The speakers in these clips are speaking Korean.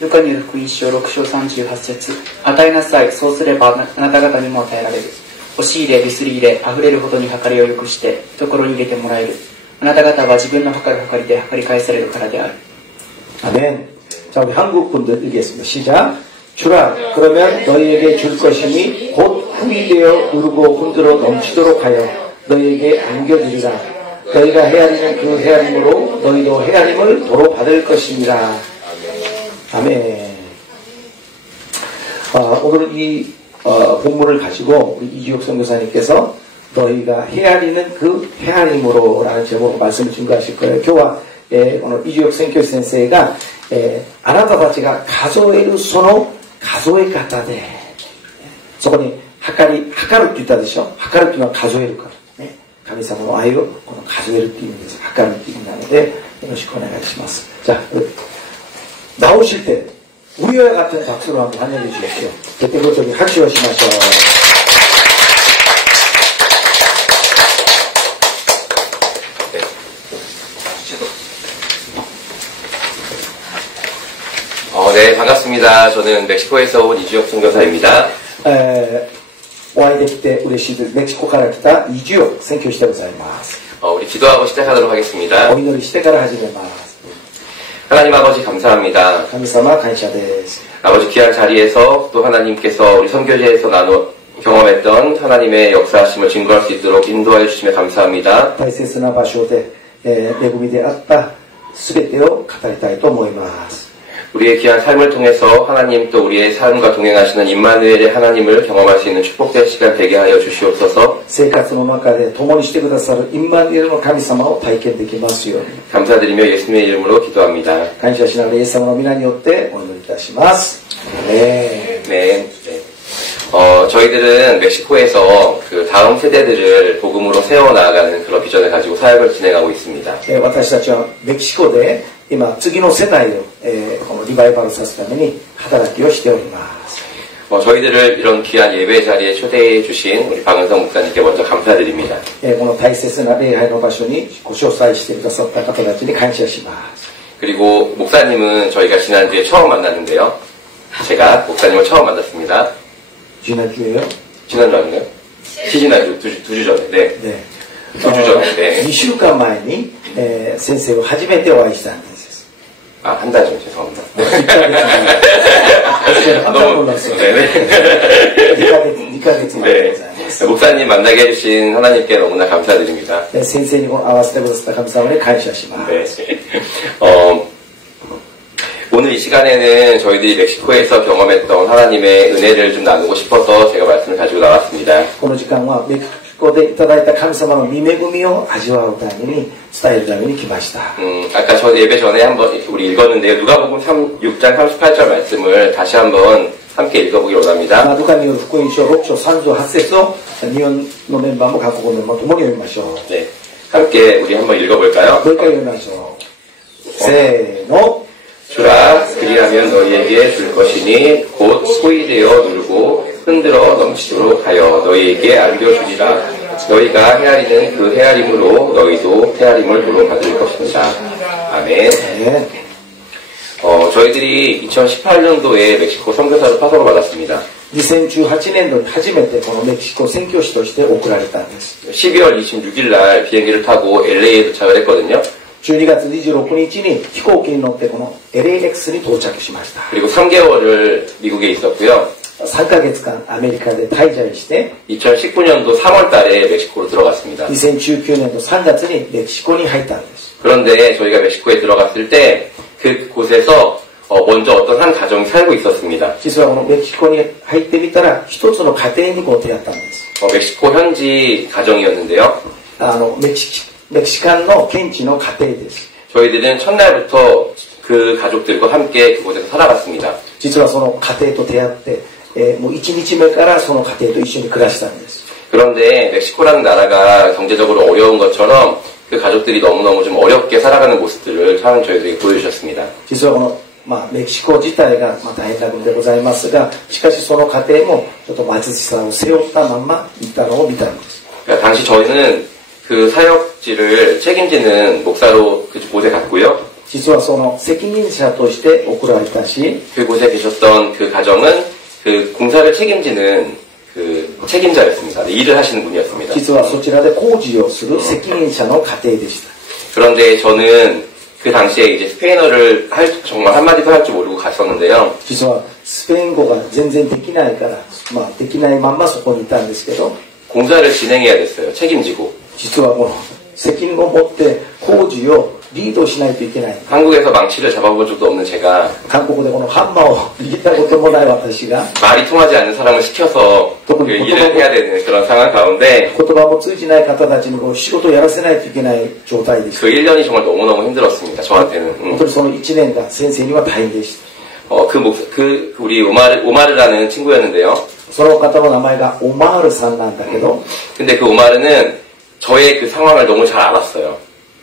ルカによる福音書6章38節、与えなさい、そうすればあなた方にも与えられる。押し入れ、ゆすり入れ、溢れるほどに計りを良くして、懐に入れてもらえる。あなた方は自分の計る計りで計り返されるからである。 아멘. 자, 우리 한국 분들 읽겠습니다. 시작. 주라, 그러면 너희에게 줄 것이니 곧 후이되어 누르고 흔들어 넘치도록 하여 너희에게 안겨주리라. 너희가 헤아리는 그 헤아림으로 너희도 헤아림을 도로 받을 것입니다. 아멘. 오늘 이 본문을 가지고 우리 이주혁 선교사님께서 너희가 헤아리는 그 헤아림으로 라는 제목으로 말씀을 증거하실 거예요. 교화 오늘 이주혁 선교 선생가 あなたたちが数えるその数え方でそこに測るって言ったでしょ。測るっていうのは数えるから、ね、神様の愛をこの数えるっていう意味です。測るっていう意味なのでよろしくお願いします。자 나오실 때 우리와 같은 박수로 한번 환영해 주십시오. 그때 그쪽에 학시오 시마쇼. 네, 반갑습니다. 저는 멕시코에서 온 이주혁 선교사입니다. お会いできて嬉しいです。メキシコから来たイジュヨ宣教師でございます。 우리 기도하고 시작하도록 하겠습니다. お祈りしてから始めます。 하나님 아버지 감사합니다. 神様感謝です。 아버지 귀한 자리에서 또 하나님께서 우리 선교제에서 경험했던 하나님의 역사하심을 증거할 수 있도록 인도하여 주시며 감사합니다. 大切な場所で、恵みであった全てを語りたいと思います。 우리의 귀한 삶을 통해서 하나님 또 우리의 삶과 동행하시는 임마누엘의 하나님을 경험할 수 있는 축복된 시간 되게 하여 주시옵소서. 生活の中で共にしてくださるインマヌエルの神様を体験できますように 감사드리며 예수님의 이름으로 기도합니다. 感謝しながらイエス様の皆によってお祈りいたします。네. 네. 저희들은 멕시코에서 그 다음 세대들을 복음으로 세워나가는 그런 비전을 가지고 사역을 진행하고 있습니다. 私たちはメキシコで今次の世代を、このリバイバルさせるために働きをしております。 저희들을 이런 귀한 예배 자리에 초대해 주신 우리 박은성 목사님께 먼저 감사드립니다. この大切な礼拝の場所にご招待してくださった方たちに感謝します。 그리고 목사님은 저희가 지난주에 처음 만났는데요. 제가 목사님을 처음 만났습니다. 지난주에요? 지난주 아닌가요? 지난주, 두 주 전에. 네. 네. 2주 전에. 네. 2週間前に、先生を初めてお会いしたんです。 아, 한 달 전 죄송합니다. 깜짝 놀랐어요. 네네. 2ヶ月前でございます。 목사님 만나게 해주신 하나님께 너무나 감사드립니다. 先生に会わせてくださった神様に感謝します。 네. 오늘 이 시간에는 저희들이 멕시코에서 경험했던 하나님의 은혜를 좀 나누고 싶어서 제가 말씀을 가지고 나왔습니다. この時間はメキシコでいただいた神様の御恵みを味わうために伝えるために来ました。 아까 저 예배 전에 한번 우리 읽었는데요. 누가복음 6장 38절 말씀을 다시 한번 함께 읽어보기 원합니다. ルカによる福音書6章38節を日本のメンバーも韓国のメンバーも共に読みましょう。 네, 함께 우리 한번 읽어볼까요? もう一回読みましょう。せーの。 주라 그리하면 너희에게 줄 것이니 곧 소위되어 누르고 흔들어 넘치도록 하여 너희에게 안겨주리라. 너희가 헤아리는 그 헤아림으로 너희도 헤아림을 도로 받을 것입니다. 아멘. 네. 저희들이 2018년도에 멕시코 선교사로 파송을 받았습니다. 2018年度に初めてこのメキシコ宣教師として送られたんです。 12월 26일 날 비행기를 타고 LA에 도착을 했거든요. 12月26日に飛行機に乗ってこの LAX に到着しました。 그리고 3개월을 미국에 있었고요. 3ヶ月間アメリカで滞在して 2019년도 3월 달에 멕시코로 들어갔습니다. 2019年の3月にメキシコに入ったんです。 그런데 저희가 멕시코에 들어갔을 때 그곳에서 먼저 어떤 한 가정이 살고 있었습니다. 実はこのメキシコに入ってみたら一つの家庭にこう出会ったんです。 멕시코 현지 가정이었는데요. メキシカンの現地の家庭です。 저희들은 첫날부터 그 가족들과 함께 그곳에서 살아갔습니다. 実はその家庭と出会って、もう1日目からその家庭と一緒に暮らしたんです。 그런데 멕시코라는 나라가 경제적으로 어려운 것처럼 그 가족들이 너무너무 좀 어렵게 살아가는 모습들을 참 저희들에게 보여주셨습니다. 実はこのメキシコ自体が大変な国でございますが、しかしその家庭もちょっと貧しさを背負ったままいったのを見たんです。 당시 저희는 그 사역지를 책임지는 목사로 그곳에 갔고요. 実はその責任者として送られたし、 그곳에 계셨던 그 가정은 그 공사를 책임지는 그 책임자였습니다. 일을 하시는 분이었습니다. 実はそちらで工事をする責任者の家庭でした。 그런데 저는 그 당시에 이제 스페인어를 정말 한마디도 할 줄 모르고 갔었는데요. 実はスペイン語が全然できないから、できないまんまそこにいたんですけど、 공사를 진행해야 됐어요. 책임지고. 実はこの責任を持って工事をリードしないといけない。 한국에서 망치를 잡아본 적도 없는 제가 韓国でこのハンマーを握ったこともない私が 말이 통하지 않는 사람을 시켜서 그 일을 해야 되는 그런 상황 가운데 言葉も通じない方たちにこう仕事をやらせないといけない状態でした。 그 1년이 정말 너무너무 힘들었습니다. 저한테는. 本当にその1年が先生には大変でした。 우리 오마르라는 친구였는데요. その方の名前がオマールさんなんだけど、 근데 그 오마르는 저의 그 상황을 너무 잘 알았어요.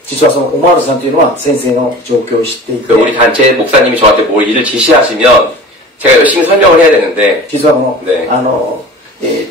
実はそのオマールさんというのは先生の状況を知っていて、 그 우리 단체 목사님이 저한테 뭘 일을 지시하시면 제가 열심히 설명을 해야 되는데 実はこの、ね、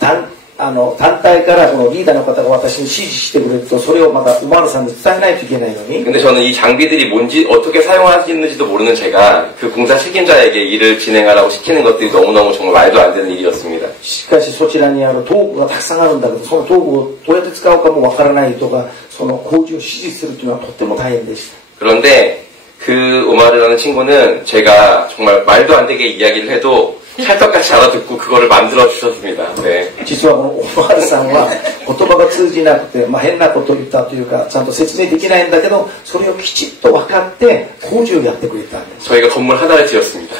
団体からこのリーダーの方が私に指示してくれると、それをまたオマールさんに伝えないといけないのに、 근데 저는 이 장비들이 뭔지 어떻게 사용하시는지도 모르는 제가 그 공사 책임자에게 일을 진행하라고 시키는 것들이 너무너무 정말 말도 안 되는 일이었습니다. しかしそちらにある道具がたくさんあるんだけど、その道具をどうやって使うかもわからない人がその工事を指示するというのはとっても大変でした。 그런데 그 오마르라는 친구는 제가 정말 말도 안 되게 이야기를 해도 찰떡같이 알아듣고 그거를 만들어 주셨습니다. 네. 実はこのオマールさんは言葉が通じなくて、変なことを言ったというかちゃんと説明できないんだけど、それをきちっと分かって工事をやってくれたんです。 저희가 건물 하나를 지었습니다.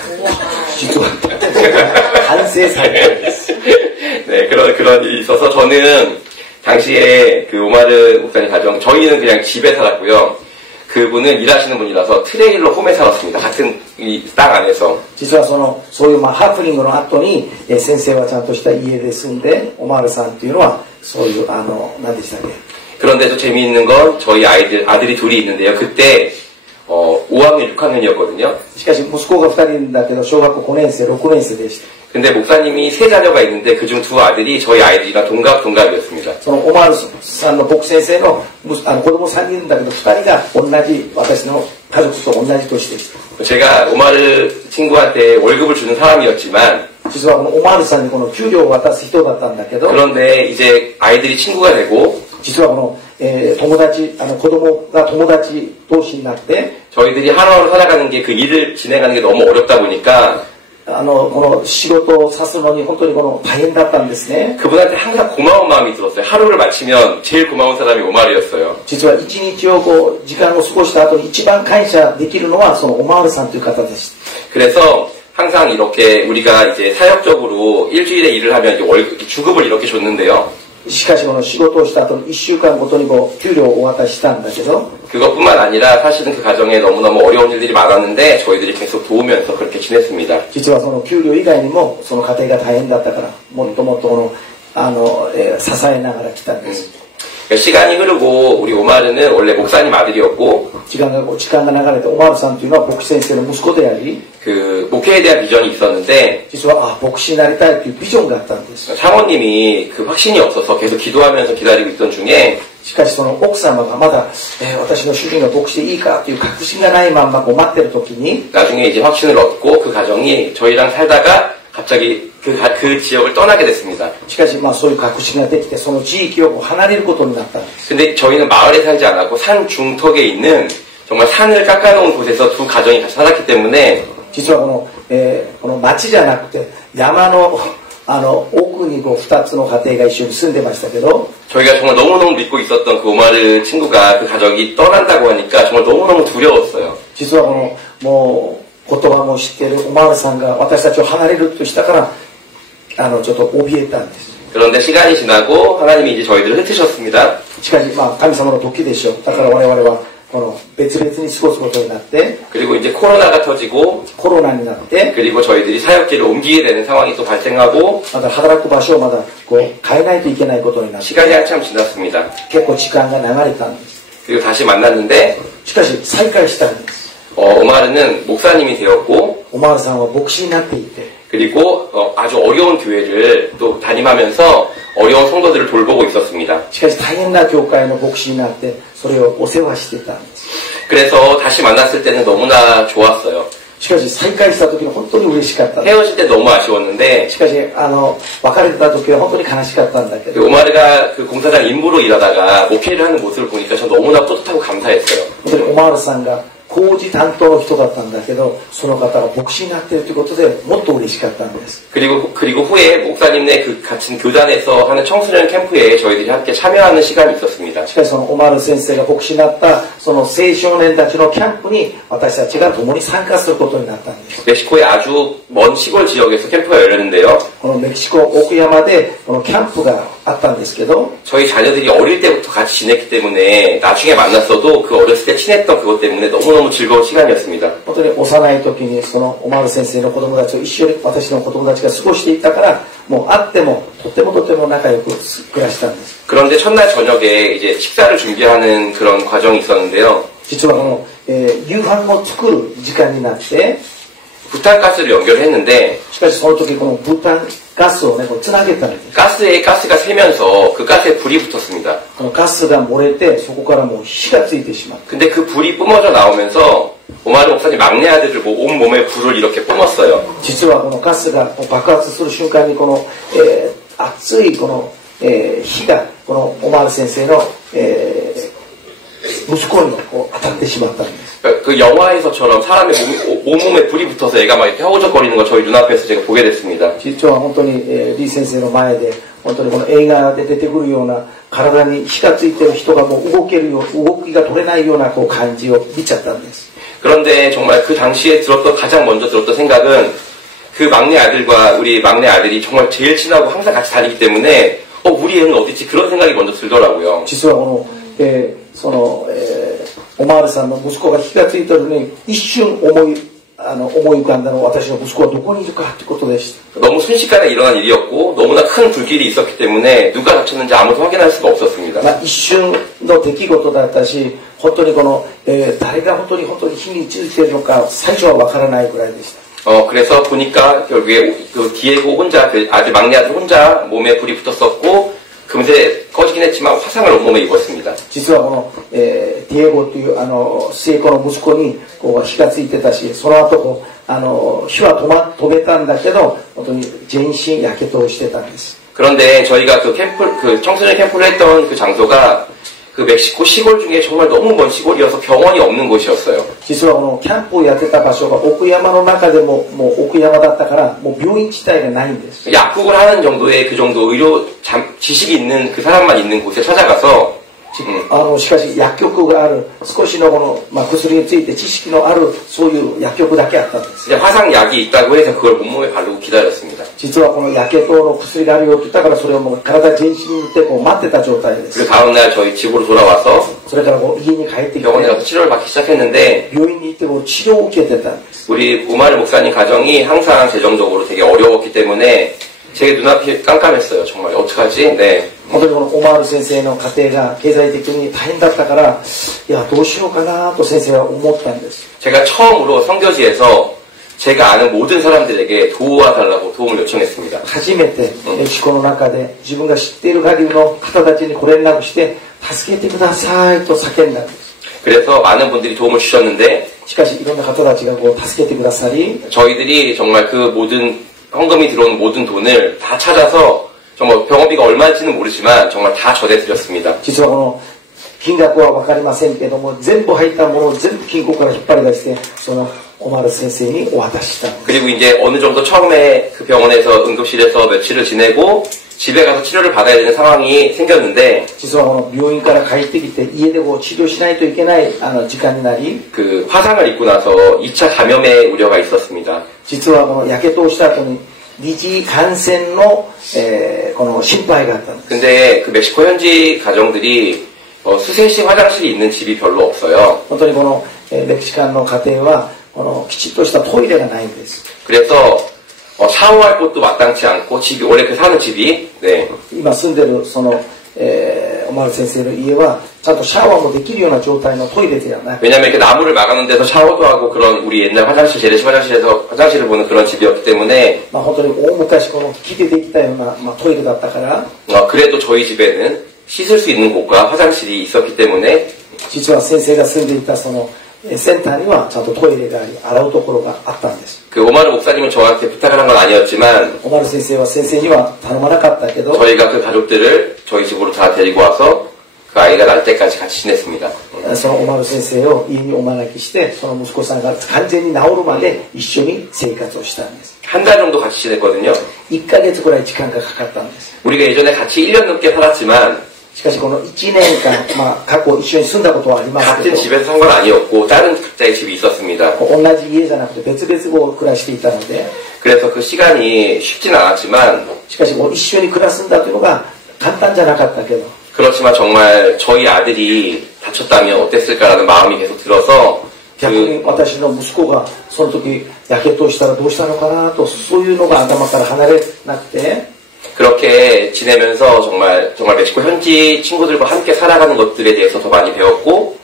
実は完成されたんです。 네, 그런 일이 있어서 저는 당시에 그 오마르 목사님 가정, 저희는 그냥 집에 살았고요. 그분은 일하시는 분이라서 트레일러 홈에 살았습니다. 같은 이 땅 안에서. 実はそういうハプニングの後に先生はちゃんとした家で住んで、オマールさんっていうのはそういう何でしたっけ? 그런데도 재미있는 건 저희 아들이 둘이 있는데요. 그때 5학년, 6학년이었거든요. しかし息子が2人いるんだけど小学校5年生、6年生でした。 근데 목사님이 3자녀가 있는데 그중 2 아들이 저희 아이들이랑 동갑이었습니다. そのオマールさんの牧先生の子供3人いるんだけど2人が同じ私の家族と同じ年でした。 제가 오마르 친구한테 월급을 주는 사람이었지만 実はこのオマールさんにこの給料を渡す人だったんだけど、 그런데 이제 아이들이 친구가 되고 実はこの、友達子供が友達同士になって 저희들이 하나로 살아가는 게 그 일을 진행하는 게 너무 어렵다 보니까 この仕事をさすのに本当に大変だったんですね。 그분한테 항상 고마운 마음이 들었어요. 하루를 마치면 제일 고마운 사람이 오마르였어요. 実は一日を時間を過ごした後に一番感謝できるのはそのオマールさんという方です。 그래서 항상 이렇게 우리가 이제 사역적으로 일주일에 일을 하면 이제 주급을 이렇게 줬는데요. しかしこの仕事をした後の1週間ごとに給料をお渡ししたんだけど、 그것뿐만 아니라 사실은 그 가정에 너무너무 어려운 일들이 많았는데 저희들이 계속 도우면서 그렇게 지냈습니다. 実はその給料以外にもその家庭が大変だったからもっともっと支えながら来たんです。 시간이 흐르고 우리 오마르는 원래 목사님 아들이었고 時間が流れてオマールさんというのは牧師先生の息子であり、 그 목회에 대한 비전이 있었는데 実は牧師になりたいというビジョンがあったんです。 사모님이 그 확신이 없어서 계속 기도하면서 기다리고 있던 중에 しかしその奥様がまだ、私の主人が牧師でいいかという確信がないまんま待ってる時に 나중에 이제 확신을 얻고 그 가정이 저희랑 살다가 갑자기 그 지역을 떠나게 됐습니다. しかしそういう確信ができてその地域を離れることになったんです。 근데 저희는 마을에 살지 않았고 산 중턱에 있는 정말 산을 깎아놓은 곳에서 두 가정이 같이 살았기 때문에 実はこの町じゃなくて山の奥に2つの家庭が一緒に住んでましたけど 저희가 정말 너무너무 믿고 있었던 그 오마르 친구가 그 가족이 떠난다고 하니까 정말 너무너무 두려웠어요. 実はもう言葉も知っているオマールさんが私たちを離れるとしたからちょっと怯えたんです。 그런데 시간이 지나고 하나님이 이제 저희들을 흩으셨습니다. しかし神様の時でしょう。だから我々は別々に過ごすことになって 그리고 이제 코로나가 터지고 コロナになって 그리고 저희들이 사역지를 옮기게 되는 상황이 또 발생하고 また働く場所をまた変えないといけないことになって 시간이 한참 지났습니다. 結構時間が流れたんです。 그리고 다시 만났는데 しかし再会したんです。 오마르는 목사님이 되었고 オマールさんは牧師になっていて 그리고 아주 어려운 교회를 또 담임하면서 어려운 성도들을 돌보고 있었습니다. しかし大変な教会の牧師になってそれをお世話していたんです。 그래서 다시 만났을 때는 너무나 좋았어요. しかし再会した時に本当に嬉しかった。 헤어질 때 너무 아쉬웠는데 しかし別れた時は本当に悲しかったんだけど 오마르가 그 공사장 임무로 일하다가 목회를 하는 모습을 보니까 저 너무나 뿌듯하고 감사했어요. 本当にオマールさんが工事担当の人だったんだけどその方が牧師になっているということでもっと嬉しかったんです。 그리고 후에 목사님네 그 같은 교단에서 하는 청소년 캠프에 저희들이 함께 참여하는 시간이 있었습니다. しかしそのオマール先生が牧師になったその青少年たちのキャンプに私たちが共に参加することになったんです。 멕시코의 아주 먼 시골 지역에서 캠프가 열렸는데요. このメキシコ奥山でこのキャンプがあったんですけど 저희 자녀들이 어릴 때부터 같이 지냈기 때문에 나중에 만났어도 그 어렸을 때 친했던 그것 때문에 너무너무 즐거운 시간이었습니다. 本当に幼い時にそのオマール先生の子供たちを一緒に私の子供たちが過ごしていたからもう会ってもとても仲良く暮らしたんです。 그런데 첫날 저녁에 이제 식사를 준비하는 그런 과정이 있었는데요. 実はこの、夕飯を作る時間になって 부탄가스를 연결했는데 しかしその時このブタンガスをねこうつなげたんです。 가스에 가스가 새면서 그 가스에 불이 붙었습니다. このガスが漏れてそこからもう火がついてしまう。 근데 그 불이 뿜어져 나오면서 오마르 목사님 막내 아들을 온 몸에 불을 이렇게 뿜었어요. 実はこのガスが爆発する瞬間にこの、熱いこの、火がこのオマール先生の、息子にこう当たってしまったんです。 그 영화에서처럼 사람의 온몸에 불이 붙어서 애가 막 이렇게 허우적거리는 거 저희 눈앞에서 제가 보게 됐습니다. 実は本当に、リー先生の前で本当にこの映画で出てくるような体に火がついてる人がもう動きが取れないようなこう感じを見ちゃったんです。 그런데 정말 그 당시에 가장 먼저 들었던 생각은 그 막내 아들과 우리 막내 아들이 정말 제일 친하고 항상 같이 다니기 때문에 우리 애는 어디지 그런 생각이 먼저 들더라고요. 実はこの、その、オマールさんの息子が火がついたのに一瞬思い浮かんだのは私の息子はどこにいるかってことでした。 너무 순식간에 일어난 일이었고 너무나 큰 불길이 있었기 때문에 누가 다쳤는지 아무도 확인할 수가 없었습니다. 一瞬の出来事だったし本当にこの、誰が本当に火についているのか最初はわからないぐらいでした。 그래서 보니까 결국에 그 디에고 혼자 그 아들 막내 아들 혼자 몸에 불이 붙었었고 금세 꺼지긴 했지만 화상을 온몸에 입었습니다. 実はこの、ディエゴという末っ子の息子にこう火がついてたしその後こう火は止めたんだけど本当に全身やけどをしてたんです。 그런데 저희가 그 청소년 캠프를 했던 그 장소가 그 멕시코 시골 중에 정말 너무 먼 시골이어서 병원이 없는 곳이었어요. 実はこのキャンプをやってた場所が奥山の中でももう奥山だったからもう病院自体がないんです。 약국을 하는 정도의 그 정도 의료 지식이 있는 그 사람만 있는 곳에 찾아가서 しかし薬局がある少しのこの、薬について知識のあるそういう薬局だけあったんです。 화상약이 있다고 해서 그걸 몸에 바르고 기다렸습니다. 実はこのやけどの薬があるよって言ったからそれをもう体全身に塗ってこう待ってた状態です。 그 다음날 저희 집으로 돌아와서 それからこう家に帰ってきて 병원에 가서 치료를 받기 시작했는데 病院に行ってこう治療を受けてたんです。 우리 오마르 목사님 가정이 항상 재정적으로 되게 어려웠기 때문에 제 눈앞이 깜깜했어요. 정말 어떡하지? 네. 本当にこのオマール先生の家庭が経済的に大変だったからいやどうしようかなと先生は思ったんです。 제가 처음으로 선교지에서 제가 아는 모든 사람들에게 도와달라고 도움을 요청했습니다. 初めてメキシコの中で自分が知っている限りの方たちにご連絡して助けてくださいと叫んだんです。 그래서 많은 분들이 도움을 주셨는데 しかしいろんな方たちがこう助けてくださり 저희들이 정말 그 모든 헌금이 들어오는 모든 돈을 다 찾아서 정말 병원비가 얼마인지는 모르지만 정말 다 전해드렸습니다. 実はこの金額は分かりませんけども全部入ったものを全部金庫から引っ張り出してそのオマール先生にお渡ししたんです。 그리고 이제 어느 정도 처음에 그 병원에서 응급실에서 며칠을 지내고 집에 가서 치료를 받아야 되는 상황이 생겼는데 実はこの病院から帰ってきて家でこう治療しないといけない時間になり 그 화상을 입고 나서 2차 감염의 우려가 있었습니다. 実はこのやけどをした後に二次感染の、この心配があったんです。 근데 그 멕시코 현지 가정들이 수세식 화장실이 있는 집이 별로 없어요. 本当にこの、メキシカンの家庭はこのきちっとしたトイレがないんです。 그래서 샤워할 곳도 마땅치 않고 집이 원래 그 사는 집이 네. 今住んでるその、オマール先生の家はちゃんとシャワーもできるような状態のトイレではない。 왜냐면 이렇게 나무를 막아놓은 데서 샤워도 하고 그런 우리 옛날 화장실 재래식 화장실에서 화장실을 보는 그런 집이었기 때문에 本当に大昔この木でできたような、トイレだったから 그래도 저희 집에는 씻을 수 있는 곳과 화장실이 있었기 때문에 実は先生が住んでいたそのセンターにはちゃんとトイレがあり洗うところがあったんです。 그 오마르 목사님은 저한테 부탁을 한 건 아니었지만 オマル先生は先生には頼まなかったけど 저희가 그 가족들을 저희 집으로 다 데리고 와서 그 아이가 날 때까지 같이 지냈습니다. そのオマル先生を家にお招きしてその息子さんが完全に治るまで一緒に生活をしたんです。 한 달 정도 같이 지냈거든요. 1ヶ月ぐらい時間がかかったんです。 우리가 예전에 같이 1년 넘게 살았지만 しかしこの1年間、過去一緒に住んだことはありますけ 같은 ど 집에서 산 건 아니었고 다른 각자의 집이 있었습니다. 同じ家じゃなくて別々を暮らしていたので 그래서 그 시간이 쉽진 않았지만 しかし一緒に暮らすんだというのが簡単じゃなかったけど 그렇지만 정말 저희 아들이 다쳤다면 어땠을까라는 마음이 계속 들어서 逆に私の息子がその時やけどをしたらどうしたのかなとそういうのが頭から離れなくて 그렇게 지내면서 정말 멕시코 현지 친구들과 함께 살아가는 것들에 대해서 더 많이 배웠고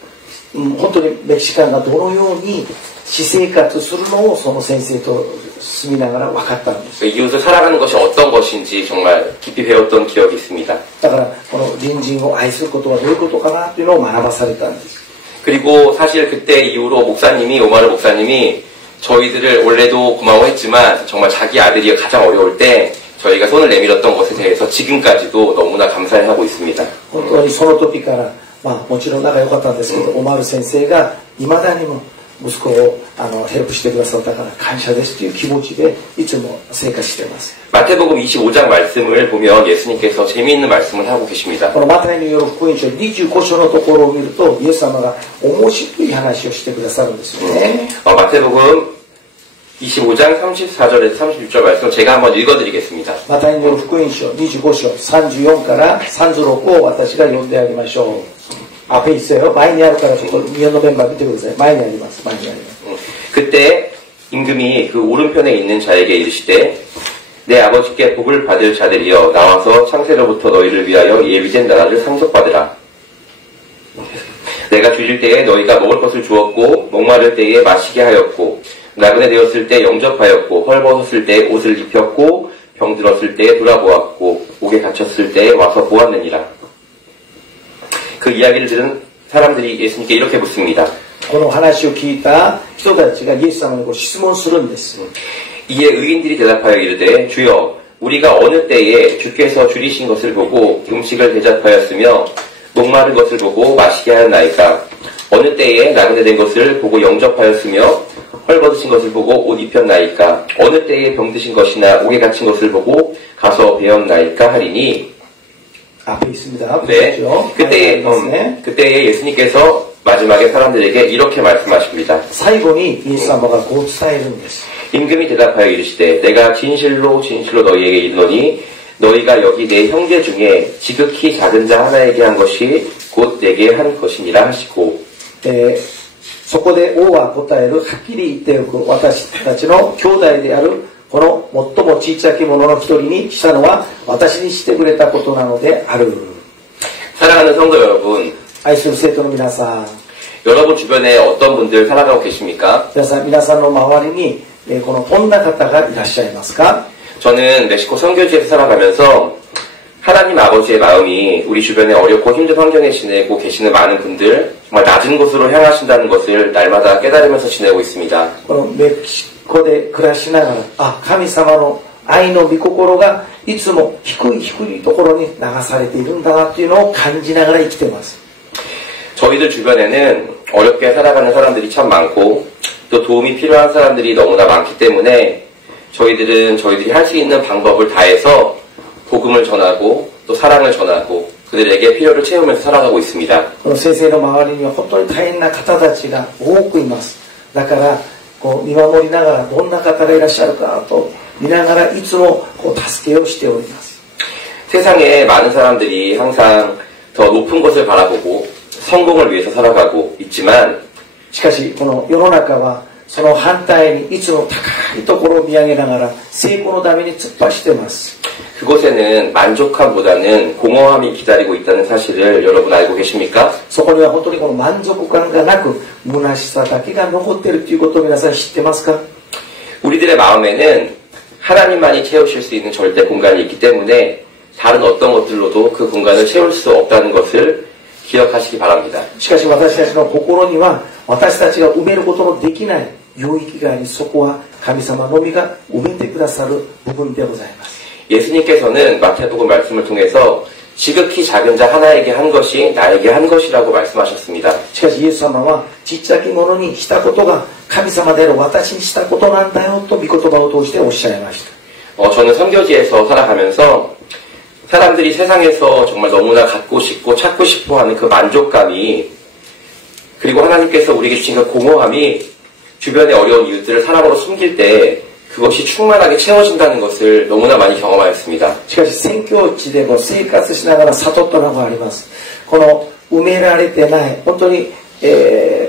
本当にメキシカンがどのように私生活するのをその先生と住みながら分かったんです。 이웃을 살아가는 것이 어떤 것인지 정말 깊이 배웠던 기억이 있습니다. だからこの隣人を愛することはどういうことかなというのを学ばされたんです。 그리고 사실 그때 이후로 오마르 목사님이 저희들을 원래도 고마워했지만 정말 자기 아들이 가장 어려울 때 저희가 손을 내밀었던 것에 대해서 지금까지도 너무나 감사해하고 있습니다. 本当にその時から、もちろん仲良かったんですけど、オマル先生が未だにも息子をヘルプしてくださったから感謝ですという気持ちでいつも生活しています。 마태복음 25장 말씀을 보면 예수님께서 재미있는 말씀을 하고 계십니다. このマタイによる福音書25章のところを見るとイエス様が面白い話をしてくださるんですよね。 마태복음 25장 34절에서 36절 말씀 제가 한번 읽어드리겠습니다. マタイによる福音書25章34から36を私が読んであげましょう。앞에 있어요. 前にあるからちょっと日本のメンバー見てください。前にあります。前にあります。 그때 임금이 그 오른편에 있는 자에게 이르시되 내 아버지께 복을 받을 자들이여 나와서 창세로부터 너희를 위하여 예비된 나라를 상속받으라. 내가 주실 때에 너희가 먹을 것을 주었고 목마를 때에 마시게 하였고 나그네 되었을 때 영접하였고 헐벗었을 때 옷을 입혔고 병들었을 때 돌아보았고 옥에 갇혔을 때 와서 보았느니라. 그 이야기를 들은 사람들이 예수님께 이렇게 묻습니다. この話を聞いた人たちがイエス様に質問するんです。 이에 의인들이 대답하여 이르되 주여 우리가 어느 때에 주께서 줄이신 것을 보고 음식을 대접하였으며 목마른 것을 보고 마시게 하였나이까 어느 때에 나그네 된 것을 보고 영접하였으며 헐벗으신 것을 보고 옷 입혔나이까 어느 때에 병드신 것이나 옥에 갇힌 것을 보고 가서 배웠나이까 하리니. 앞에 있습니다. 네. 그때에 예수님께서 마지막에 사람들에게 이렇게 말씀하십니다. 最後にイエス様がこう伝えるんです。 임금이 대답하여 이르시되 내가 진실로 너희에게 이르노니 너희가 여기 내 형제 중에 지극히 작은 자 하나에게 한 것이 곧 내게 한 것이니라 하시고 そこで王は答える。はっきり言っておく。私たちの兄弟であるこの最も小さき者の一人にしたのは私にしてくれたことなのである。 사랑하는 성도 여러분, 愛する生徒の皆さん、 여러분 주변에 어떤 분들 살아가고 계십니까? 皆さんの周りにこんな方がいらっしゃいますか? 저는 멕시코 선교지에서 살아가면서 하나님 아버지의 마음이 우리 주변에 어렵고 힘든 환경에 지내고 계시는 많은 분들 정말 낮은 곳으로 향하신다는 것을 날마다 깨달으면서 지내고 있습니다. このメキシコで暮らしながら、神様の愛の御心がいつも低いところに流されているんだなというのを感じながら生きています。 저희들 주변에는 어렵게 살아가는 사람들이 참 많고 또 도움이 필요한 사람들이 너무나 많기 때문에 저희들이 할 수 있는 방법을 다해서 복음을 전하고 또 사랑을 전하고 그들에게 필요를 채우면서 살아가고 있습니다. 先生の周りには本当に大変な方たちが多くいます。だから見守りながらどんな方がいらっしゃるかと見ながらいつも助けをしております。 세상에 많은 사람들이 항상 더 높은 것을 바라보고 성공을 위해서 살아가고 있지만 しかしこの世の中はその反対にいつも高いところを見上げながら成功のために突っ走っています。 그곳에는 만족함보다는 공허함이 기다리고 있다는 사실을 여러분 알고 계십니까? そこには本当に満足感がなく虚しさだけが残っているということを皆さん知ってますか? 우리들의 마음에는 하나님만이 채우실 수 있는 절대 공간이 있기 때문에 다른 어떤 것들로도 그 공간을 채울 수 없다는 것을 기억하시기 바랍니다. しかし私たちの心には私たちが埋めることのできない領域があり、そこは神様のみが埋めてくださる部分でございます。 예수님께서는 마태복음 말씀을 통해서 지극히 작은 자 하나에게 한 것이 나에게 한 것이라고 말씀하셨습니다. しかしイエス様はちっちゃきものにしたことが神様である私にしたことなんだよと御言葉を通しておっしゃいました。 저는 선교지에서 살아가면서 사람들이 세상에서 정말 너무나 갖고 싶고 찾고 싶어 하는 그 만족감이, 그리고 하나님께서 우리에게 주신 그 공허함이 주변의 어려운 이웃들을 사랑으로 숨길 때 그것이 충만하게 채워진다는 것을 너무나 많이 경험하였습니다. しかし宣教地でも生活しながら悟ったのがあります。この埋められてない本当に、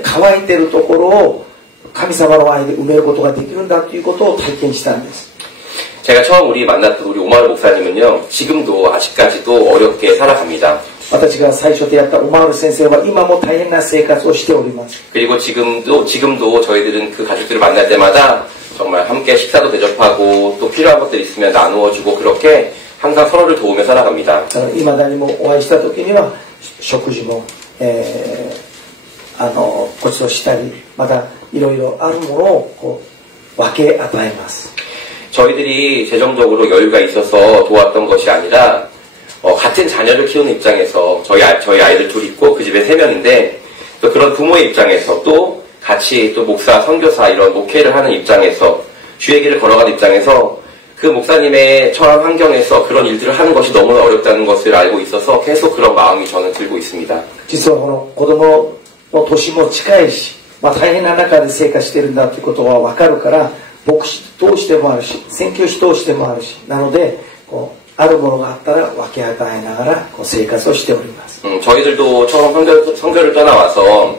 乾いているところを神様の愛で埋めることができるんだということを体験したんです。 제가 처음 만났던 우리 오마르 목사님은요, 지금도 아직까지도 어렵게 살아갑니다. 私が最初出会ったオマール先生は今も大変な生活をしております。 그리고 지금도 저희들은 그 가족들을 만날 때마다 정말 함께 식사도 대접하고 또 필요한 것들 있으면 나누어주고 그렇게 항상 서로를 도우며 살아갑니다. いまだにもお会いした時には食事も、ごちそうしたり、またいろいろあるものをこう分け与えます。 저희들이 재정적으로 여유가 있어서 도왔던 것이 아니라 같은 자녀를 키우는 입장에서 저희 아이들 둘 있고 그 집에 3명인데 또 그런 부모의 입장에서 또 같이 또 목사, 선교사 이런 목회를 하는 입장에서 주의 길을 걸어가는 입장에서 그 목사님의 처한 환경에서 그런 일들을 하는 것이 너무나 어렵다는 것을 알고 있어서 계속 그런 마음이 저는 들고 있습니다. 実はこの子供の年も近いし、大変な中で生活しているんだということは分かるから、牧師通してもあるし、宣教師通してもあるし、なのでこうあるものがあったら分け与えながらこう生活をしております。 저희들도 처음 선교를 떠나와서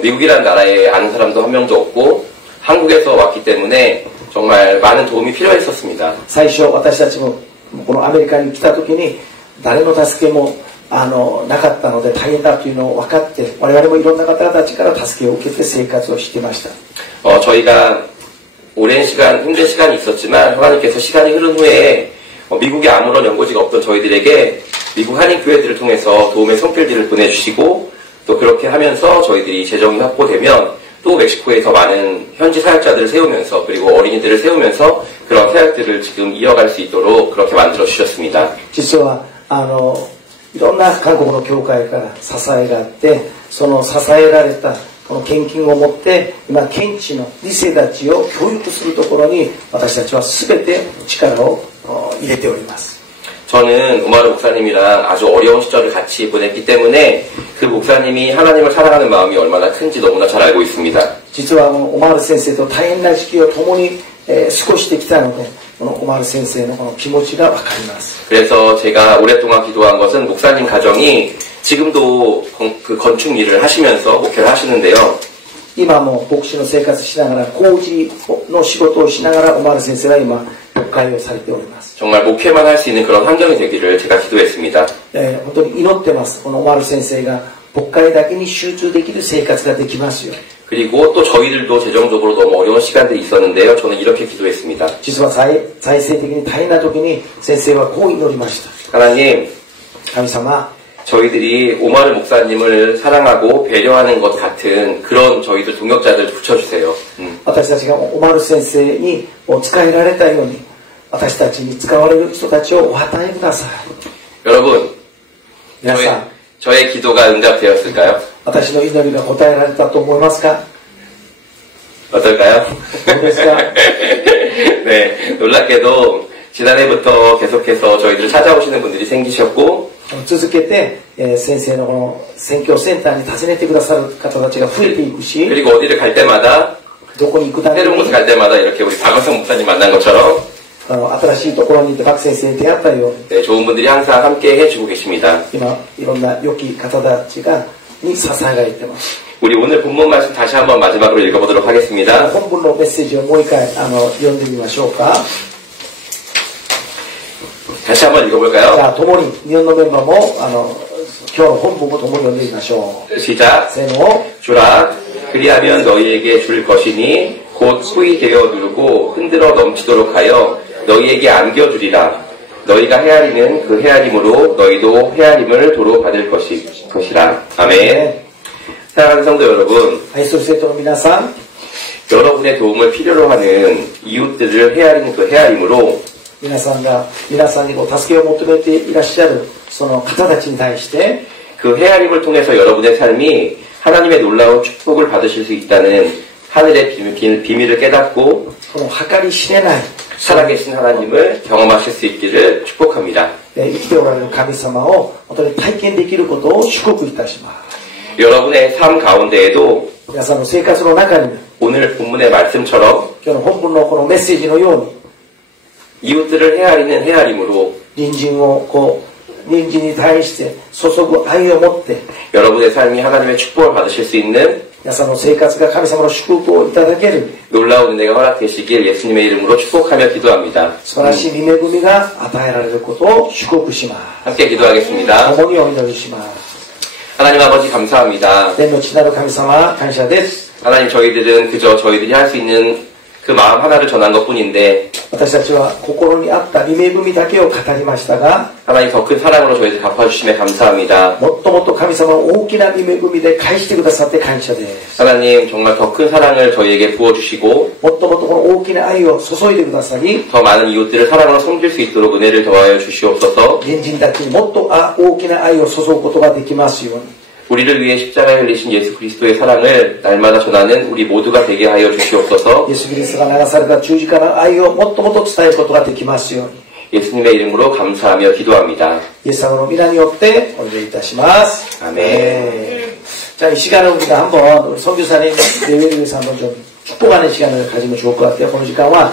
미국이라는 나라에 아는 사람도 한 명도 없고 한국에서 왔기 때문에 정말 많은 도움이 필요했었습니다. 最初私たちもこのアメリカに来た時に誰の助けもなかったので大変だというのを分かって、我々もいろんな方たちから助けを受けて生活をしていました。 저희가 오랜 시간, 힘든 시간이 있었지만 하나님께서 시간이 흐른 후에 미국에 아무런 연고지가 없던 저희들에게 미국 한인교회들을 통해서 도움의 손길들을 보내주시고 또 그렇게 하면서 저희들이 재정이 확보되면 또 멕시코에 더 많은 현지 사역자들을 세우면서 그리고 어린이들을 세우면서 그런 사역들을 지금 이어갈 수 있도록 그렇게 만들어 주셨습니다. 実はいろんな韓国の教会から支えがあって、その支えられたこの献金を持って今現地の2世たちを教育するところに私たちは全て力を入れております。 저는 오마르 목사님이랑 아주 어려운 시절을 같이 보냈기 때문에 그 목사님이 하나님을 사랑하는 마음이 얼마나 큰지 너무나 잘 알고 있습니다. 実はオマール先生と大変な時期を共に過ごしてきたので、このオマール先生のこの気持ちがわかります。 그래서 제가 오랫동안 기도한 것은 목사님 가정이 지금도 그 건축 일을 하시면서 목회를 하시는데요. 今も牧師の生活しながら工事の仕事をしながらオマール先生は今牧会をされております。 정말 목회만 할 수 있는 그런 환경이 되기를 제가 기도했습니다. 本当に祈ってます。このオマール先生が牧会だけに集中できる生活ができますよ。 그리고 또 저희들도 재정적으로 너무 어려운 시간들이 있었는데요. 저는 이렇게 기도했습니다. 実は財政的に大変な時に先生はこう祈りました。 하나님, 神様、 저희들이 오마르 목사님을 사랑하고 배려하는 것 같은 그런 저희들 동역자들 붙여주세요. 私たちがオマール先生に使えられたように私たちに使われる人たちをお与えください。 여러분, 皆さん、 저의 기도가 응답되었을까요? 私の祈りが答えられたと思いますか？ 어떨까요? どうですか？ 네, 놀랍게도 지난해부터 계속해서 저희들을 찾아오시는 분들이 생기셨고 続けて、先生のこの宣教センターに訪ねてくださる方たちが増えていくし、 그리고 어디를 갈 때마다 どこに行くため 새로운 に 곳을 갈 때마다 이렇게 우리 박은성 목사님 만난 것처럼 新しいところに行って박先生に出会ったように、 네, 좋은 분들이 항상 함께 해주고 계십니다. 今いろんな良き方たちに支えられています。 우리 오늘 본문 말씀 다시 한번 마지막으로 읽어보도록 하겠습니다. 本文のメッセージをもう一回読んでみましょうか。 다시 한번 읽어볼까요? じゃあ共に日本のメンバーも今日の本文を共に読んでみましょう。 시작. せーの。 주라 그리하면 너희에게 줄 것이니 곧 소위 되어 누르고 흔들어 넘치도록 하여 너희에게 안겨주리라. 너희가 헤아리는 그 헤아림으로 너희도 헤아림을 도로 받을 것이라. 아멘. 사랑하는 성도 여러분, 愛する生徒の皆さん、 여러분의 도움을 필요로 하는 이웃들을 헤아리는 그 헤아림으로 皆さんにご助けを求めていらっしゃるその方たちに対して 그 헤아림을 통해서 여러분의 삶이 하나님의 놀라운 축복을 받으실 수 있다는 하늘의 비밀을 깨닫고 この計り知れない 살아계신 하나님을 경험하실 수 있기를 축복합니다. 生きておられる神様を本当に体験できることを祝福いたします。 여러분의 삶 가운데에도 皆さんの生活の中に 오늘 본문의 말씀처럼 今日の本文のこのメッセージのように 이웃들을 헤아리는 헤아림으로 隣人に対して注ぐ愛を持って 여러분의 삶이 하나님의 축복을 받으실 수 있는 皆さんの生活が神様の祝福をいただける 놀라운 은혜가 허락되시길 예수님의 이름으로 축복하며 기도합니다. 素晴らしい御恵みが与えられることを祝福します。 함께 기도하겠습니다. 共にお祈りします。 하나님 아버지 감사합니다. 天の父なる神様感謝です。 하나님 저희들은 그저 저희들이 할 수 있는 그 마음 하나를 전한 것뿐인데 私たちは心にあった御恵みだけを語りましたが 하나님 더 큰 사랑으로 저희들 갚아주심에 감사합니다. もっともっと神様の大きな御恵みで返してくださって感謝です。 하나님 정말 더 큰 사랑을 저희에게 부어주시고 もっともっとこの大きな愛を注いでくださり 더 많은 이웃들을 사랑으로 섬길 수 있도록 은혜를 더하여 주시옵소서. 隣人たちにもっと大きな愛を注ぐことができますように 우리를 위해 십자가에 흘리신 예수 그리스도의 사랑을 날마다 전하는 우리 모두가 되게 하여 주시옵소서. イエス・キリストが流された十字架の愛をもっともっと伝えることができますように 예수님의 이름으로 감사하며 기도합니다. イエス様の皆によってお祈りいたします。 아멘. 자, 이 시간을 우리가 한번 우리 선교사님 내외를 위해서 한번 좀 축복하는 시간을 가지면 좋을 것 같아요. この時間は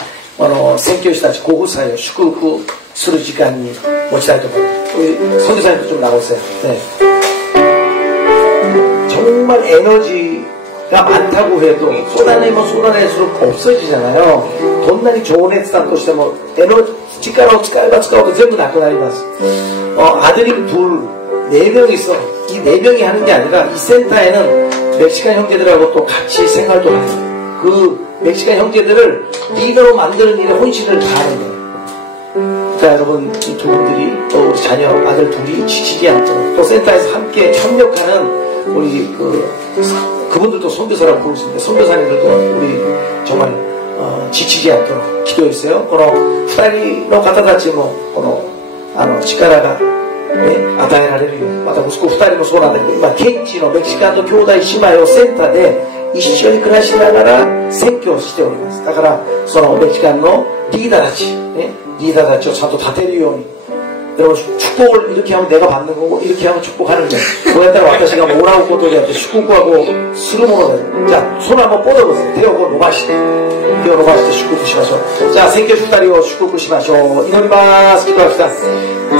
宣教師たち候補祭を祝福する時間に持ちたいと思います。 우리 선교사님도 좀 나오세요. 네. 정말 에너지가 많다고 해도 쏟아내면 쏟아낼수록 없어지잖아요. 돈날이 좋은 애쓰다 또しても 에너지力を使えば使うと全部なくなります。 아들이 네 명 있어. 이 네 명이 하는 게 아니라 이 센터에는 멕시칸 형제들하고 또 같이 생활도 해요. 그 멕시칸 형제들을 리더로 만드는 일에 혼신을 다하는 거예요. 자, 여러분 이 두 분들이 또 우리 자녀 아들 둘이 지치지 않도록 또 센터에서 함께 협력하는 우리 그분들도 선교사라고 부르시는데 선교사님들도 우리 정말 지치지 않도록 기도했어요. この2人の方たちもこの力が、与えられるようにまた息子2人もそうなんだけど今現地のメキシカンの兄弟姉妹をセンターで一緒に暮らしながら宣教しております。だからそのメキシカンのリーダーたち、リーダーたちをちゃんと立てるように 여러분 축복을 이렇게 하면 내가 받는 거고 이렇게 하면 축복하는 거예요. 그랬다가私が 뭐라고 고토리한테 축복하고 수르모로 자, 손 한번 뻗어보세요. 대어고 노바시대. 대어 노바시대 축복 시마쇼. 자, 생겨 주다리오 축복 시마쇼. 이노리마스 기도합시다.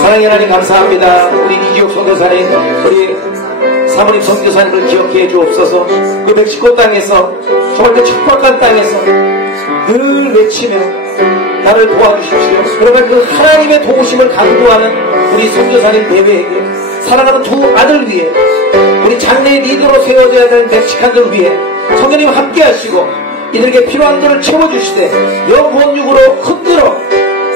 사랑의 하나님 감사합니다. 우리 이기옥 선교사님, 우리 사모님 선교사님을 기억해 주옵소서. 그 멕시코 땅에서 정말 그 척박한 땅에서 늘 외치며 나를 도와주십시오. 그러면 그 하나님의 도우심을 강구하는 우리 선교사님 대회에게 사랑하는 두 아들 위해 우리 장래의 리더로 세워져야 되는 멕시칸들 위해 성령님 함께 하시고 이들에게 필요한 것을 채워주시되 영혼육으로 흔들어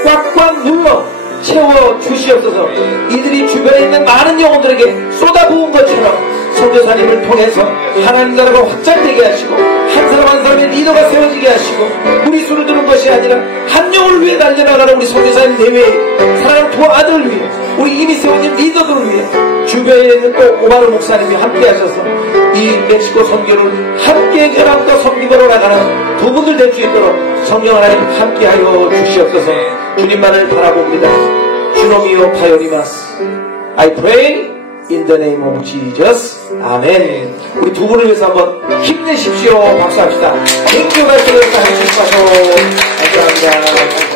꽉꽉 눌러 채워주시옵소서. 이들이 주변에 있는 많은 영혼들에게 쏟아부은 것처럼 선교사님을 통해서 하나님 나라가 확장되게 하시고 한 사람 한 사람의 리더가 세워지게 하시고 우리 수를 두는 것이 아니라 한 영을 위해 달려나가는 우리 선교사님 내외에 사랑하는 두 아들을 위해 우리 이미 세워진 리더들을 위해 주변에 있는 또 오마르 목사님이 함께 하셔서 이 멕시코 선교를 함께 결합과 섬김으로 나가는 두 분들 될 수 있도록 성령 하나님 함께하여 주시옵소서. 주님만을 바라봅니다. 주노미오 파요리마스. I pray in the name of Jesus. 아멘. 우리 두 분을 위해서 한번 힘내십시오. 박수합시다. 땡큐 발전을 해주십시오. 감사합니다.